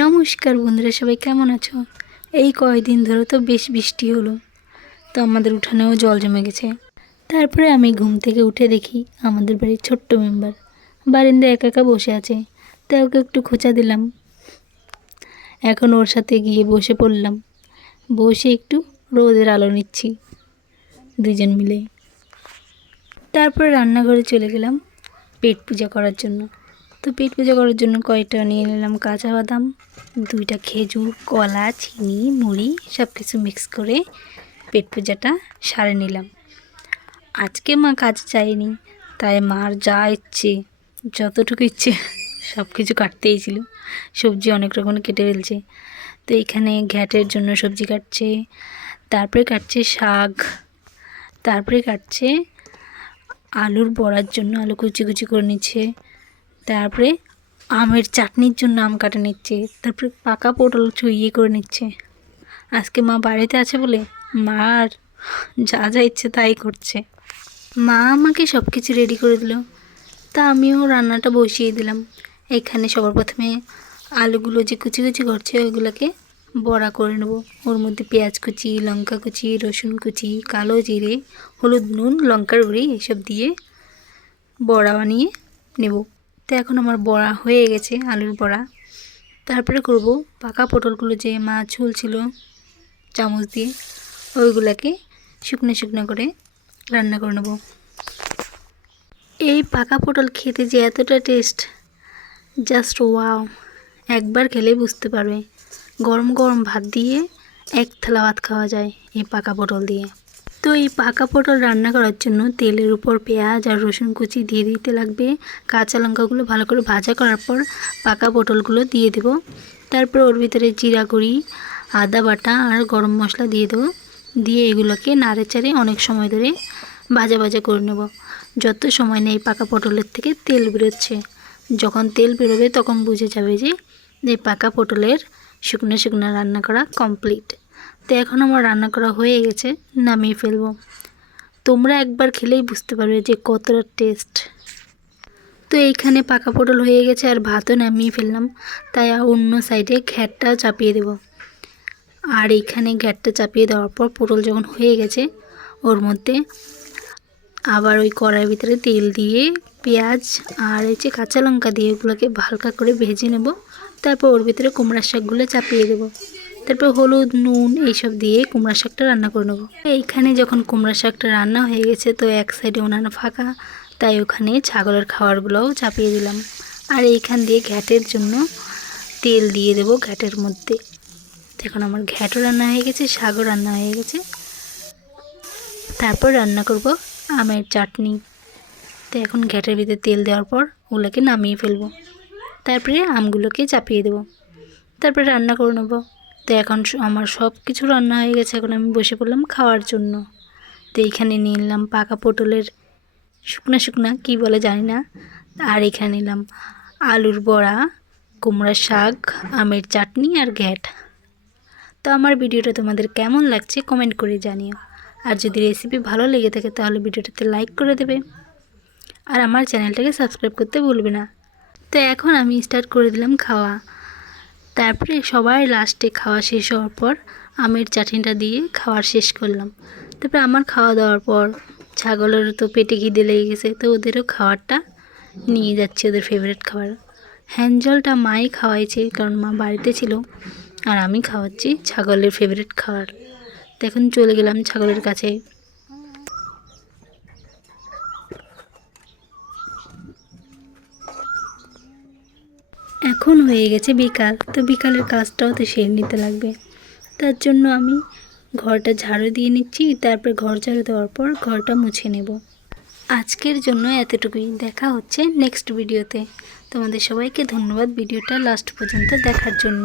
নমস্কার বন্ধুরা, সবাই কেমন আছো? এই কয়েকদিন ধরে তো বেশ বৃষ্টি হলো, তো আমাদের উঠানেও জল জমে গেছে। তারপরে আমি ঘুম থেকে উঠে দেখি আমাদের বাড়ির ছোট্ট মেম্বার বারান্দায় একা একা বসে আছে। তাই ওকে একটু খোঁচা দিলাম। এখন ওর সাথে গিয়ে বসে পড়লাম, বসে একটু রোদের আলো নিচ্ছি দুজন মিলে। তারপরে রান্নাঘরে চলে গেলাম পেট পূজা করার জন্য। তো পেট পূজা করার জন্য কয়টা নিয়ে নিলাম কাঁচা বাদাম, 2টা খেজুর, কলা, চিনি, মুড়ি সব কিছু মিক্স করে পেট পূজাটা সারে নিলাম। আজকে মা কাজে যায়নি, তাই মার যা ইচ্ছে যতটুকু ইচ্ছে সব কিছু কাটতেই ছিল। সবজি অনেক রকমের কেটে ফেলছে। তো এখানে ঘ্যাটের জন্য সবজি কাটছে, তারপরে কাটছে শাক, তারপরে কাটছে আলুর বড়ার জন্য আলু কুচি কুচি করে নিচ্ছে, তারপরে আমের চাটনির জন্য আম কাটে নিচ্ছে, তারপরে পাকা পটল ছুঁয়ে করে নিচ্ছে। আজকে মা বাড়িতে আছে বলে মার যা যা ইচ্ছে তাই করছে। মা আমাকে সব কিছু রেডি করে দিল, তা আমিও রান্নাটা বসিয়ে দিলাম। এখানে সবার প্রথমে আলুগুলো যে কুচি কুচি করছে ওইগুলোকে বড়া করে নেব। ওর মধ্যে পেঁয়াজ কুচি, লঙ্কা কুচি, রসুন কুচি, কালো জিরে, হলুদ, নুন, লঙ্কার গুঁড়ি এসব দিয়ে বড়া বানিয়ে নেব। তো এখন আমার বড়া হয়ে গেছে, আলুর বড়া। তারপরে করব পাকা পটলগুলো যে মা ছুলছিল চামচ দিয়ে, ওইগুলোকে শুকনো শুকনো করে রান্না করে নেব। এই পাকা পটল খেতে যে এতটা টেস্ট, জাস্ট ওয়াও! একবার খেলেই বুঝতে পারবে। গরম গরম ভাত দিয়ে এক থালা ভাত খাওয়া যায় এই পাকা পটল দিয়ে। তো এই পাকা পটল রান্না করার জন্য তেলের উপর পেঁয়াজ আর রসুন কুচি দিয়ে দিতে লাগবে। কাঁচা লঙ্কাগুলো ভালো করে ভাজা করার পর পাকা পটলগুলো দিয়ে দেব। তারপর ওর ভিতরে জিরা গুঁড়ি, আদা বাটা আর গরম মশলা দিয়ে দেবো। দিয়ে এগুলোকে নাড়ে চাড়ে অনেক সময় ধরে ভাজা ভাজা করে নেব। যত সময় নেই পাকা পটলের থেকে তেল বেরোচ্ছে। যখন তেল বেরোবে তখন বুঝে যাবে যে এই পাকা পটলের শুকনো শুকনো রান্না করা কমপ্লিট। তো এখন আমার রান্না করা হয়ে গেছে, নামিয়ে ফেলবো। তোমরা একবার খেলেই বুঝতে পারবে যে কতটা টেস্ট। তো এইখানে পাকা পটল হয়ে গেছে আর ভাতও নামিয়ে ফেললাম। তাই অন্য সাইডে ঘ্যাটটাও চাপিয়ে দেব। আর এইখানে ঘ্যাটটা চাপিয়ে দেওয়ার পর পটল যখন হয়ে গেছে ওর মধ্যে আবার ওই কড়াইয়ের ভিতরে তেল দিয়ে পেঁয়াজ আর এই যে কাঁচা লঙ্কা দিয়ে ওগুলোকে হালকা করে ভেজে নেব। তারপর ওর ভিতরে কুমড়ার শাকগুলো চাপিয়ে দেবো। তারপর হলুদ, নুন এইসব দিয়ে কুমড়া শাকটা রান্না করে নেবো। এইখানে যখন কুমড়া শাকটা রান্না হয়ে গেছে তো এক সাইডে ওনারা ফাঁকা, তাই ওখানে ছাগলের খাবারগুলোও চাপিয়ে দিলাম। আর এইখান দিয়ে ঘ্যাটের জন্য তেল দিয়ে দেবো ঘ্যাটের মধ্যে। এখন আমার ঘ্যাটও রান্না হয়ে গেছে, শাকও রান্না হয়ে গেছে। তারপর রান্না করব আমের চাটনি। তো এখন ঘ্যাটের ভিতরে তেল দেওয়ার পর ওগুলোকে নামিয়ে ফেলবো। তারপরে আমগুলোকে চাপিয়ে দেবো। তারপরে রান্না করে নেবো। তো এখন আমার সব কিছু রান্না হয়ে গেছে, এখন আমি বসে পড়লাম খাওয়ার জন্য। তো এইখানে নিয়ে নিলাম পাকা পটলের শুকনা শুকনা কী বলে জানি না, আর এখানে নিলাম আলুর বড়া, কুমড়ার শাক, আমের চাটনি আর ঘ্যাট। তো আমার ভিডিওটা তোমাদের কেমন লাগছে কমেন্ট করে জানিও। আর যদি রেসিপি ভালো লেগে থাকে তাহলে ভিডিওটাতে লাইক করে দেবে আর আমার চ্যানেলটাকে সাবস্ক্রাইব করতে ভুলবে না। তো এখন আমি স্টার্ট করে দিলাম খাওয়া। তারপরে সবাই লাস্টে খাওয়া শেষ হওয়ার পর আমের চাটনিটা দিয়ে খাওয়ার শেষ করলাম। তারপরে আমার খাওয়া দাওয়ার পর ছাগলেরও তো পেটে খিদে লেগে গেছে, তো ওদেরও খাবারটা নিয়ে যাচ্ছে, ওদের ফেভারিট খাবার। হ্যাঞ্জলটা মাই খাওয়াইছে কারণ মা বাড়িতে ছিল, আর আমি খাওয়াচ্ছি ছাগলের ফেভারিট খাবার। তো এখন চলে গেলাম ছাগলের কাছে। এখন হয়ে গেছে বিকাল, তো বিকালের কাজটাও তো সেরে নিতে লাগবে। তার জন্য আমি ঘরটা ঝাড়ু দিয়ে নিচ্ছি। তারপর ঘর ঝাড়ু দেওয়ার পর ঘরটা মুছে নেব। আজকের জন্য এতটুকুই, দেখা হচ্ছে নেক্সট ভিডিওতে। তোমাদের সবাইকে ধন্যবাদ ভিডিওটা লাস্ট পর্যন্ত দেখার জন্য।